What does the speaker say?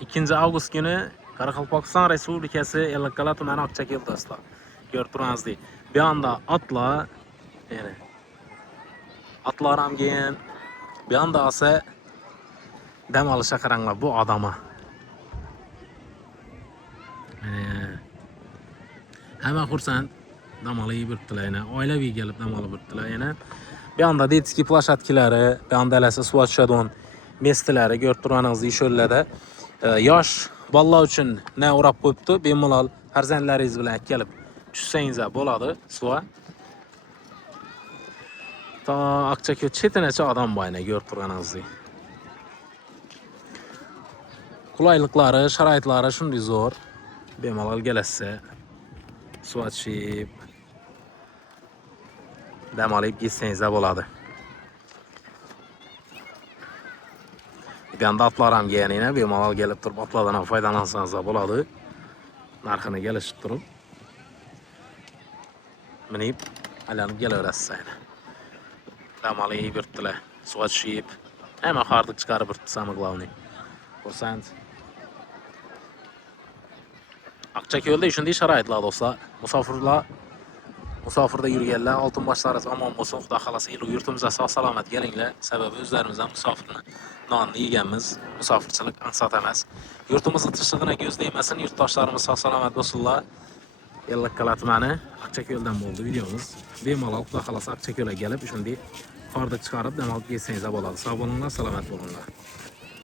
2 avgust günü Qoraqalpaqiston Respublikası Ellikqal'a tumani Akçako'l dostlar. Görüp turganingizdek. Bir anda atla yani atlaram gen bir anda asa dam alışa qaranglar bu adama. Hemen xursand dam alayı birtdilar yana. Oilaviy gelip dam alıp birtdilar yana. Bir anda detski plashatkilari, bir anda elasa suv tushadigan mestilari görüp turganingizdek sho'llada yosh bolalar uchun ne o'rab qo'yibdi, bemalol farzandlaringiz bilan kelib tushsangiz bo'ladi suva. Ta Akçako'l chetinacha odam bor yana görüp turganingizdek. Qulayliklari, sharoitlari shunday zo'r. Bemalol kelasiz. Suv tushib dam olib ketsangiz bo'ladi. Bir anda atlaram yeğenine bemalol gelip turib atlardan foydalansanız bo'ladi. Narxini kelishib turib minib aylanib kelaverasiz yana. Dam olib birtdilar, suv tushib, hamma hardiq chiqarib birtdi samı glavniy. Xursand. Akçako'lda shunday sharoitlar dostlar. Musafirda yurganlar oltin boshlaringiz omon bo'lsin. Xudo xolasa yurtimizga sog' salomat kelinglar. Sababi o'zlarimiz ham musafirni nonni yeganmiz. Musafirchilik ansat emas. Yurtimizni tinchligini ko'zlaymasin. Yurtdoshlarimiz sog' salomat bo'lsinlar. Ellikqal'a tumani Akçako'ldan bo'ldi videomiz. Bemalol Xudo xolasa Akçako'lga kelib shunday hordiq chiqarib dam olib ketsangiz bo'ladi. Sog' bo'linglar, salomat bo'linglar.